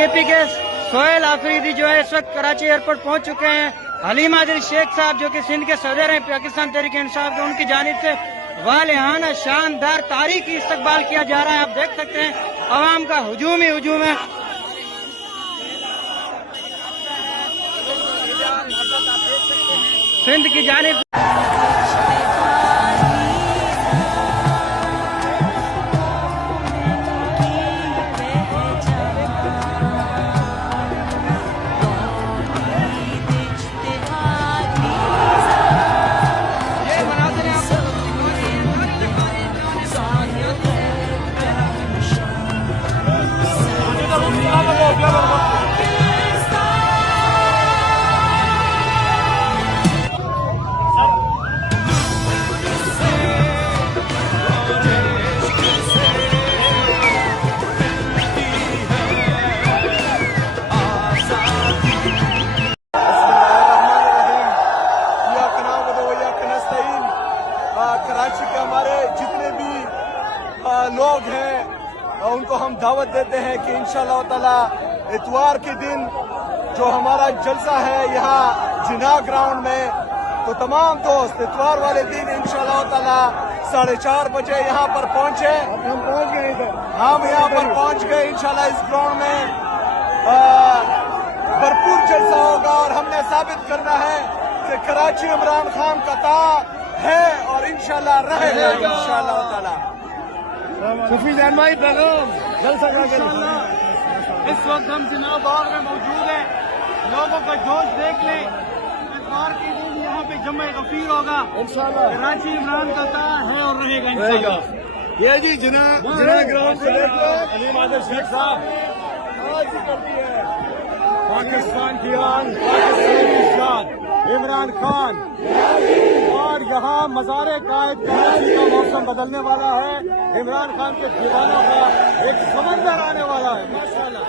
AKP के सोहेल आफरीदी जो है इस वक्त कराची एयरपोर्ट पहुंच चुके हैं। हलीम आदिल शेख साहब जो कि सिंध के सदर हैं पाकिस्तान तहरीक इंसाफ के, उनकी जानिब से वालिहाना शानदार तारीखी इस्तकबाल किया जा रहा है। आप देख सकते हैं अवाम का हुजूम ही हुजूम है। सिंध की जानिब कराची के हमारे जितने भी लोग हैं उनको हम दावत देते हैं कि इंशाअल्लाह ताला इतवार के दिन जो हमारा जलसा है यहाँ जिना ग्राउंड में, तो तमाम दोस्त इतवार वाले दिन इंशाअल्लाह ताला 4:30 बजे यहाँ पर पहुँचे। हम पहुँच गए इधर, हम यहाँ पर पहुँच गए। इंशाअल्लाह इस ग्राउंड में भरपूर जलसा होगा और हमने साबित करना है कि कराची इमरान खान का ताज है और इंशाल्लाह रहेगा इंशाल्लाह ताला। सुफी जान भाई पैगाम जलसा इस वक्त हम जिना बाग में मौजूद हैं। लोगों का जोश देख लें। इतवार के दिन यहाँ पे जमे गफीर होगा इंशाल्लाह। कराची इमरान का ताज है और रहेगा इंशाल्लाह। ये जी जिना ग्राउंड से लेकर हलीम आदिल शेख साहब आज करती है पाकिस्तान की आन, पाकिस्तान की शान इमरान खान। और यहाँ मज़ारे कायद कराची का मौसम बदलने वाला है। इमरान खान के दीवानों का एक समंदर आने वाला है माशाल्लाह।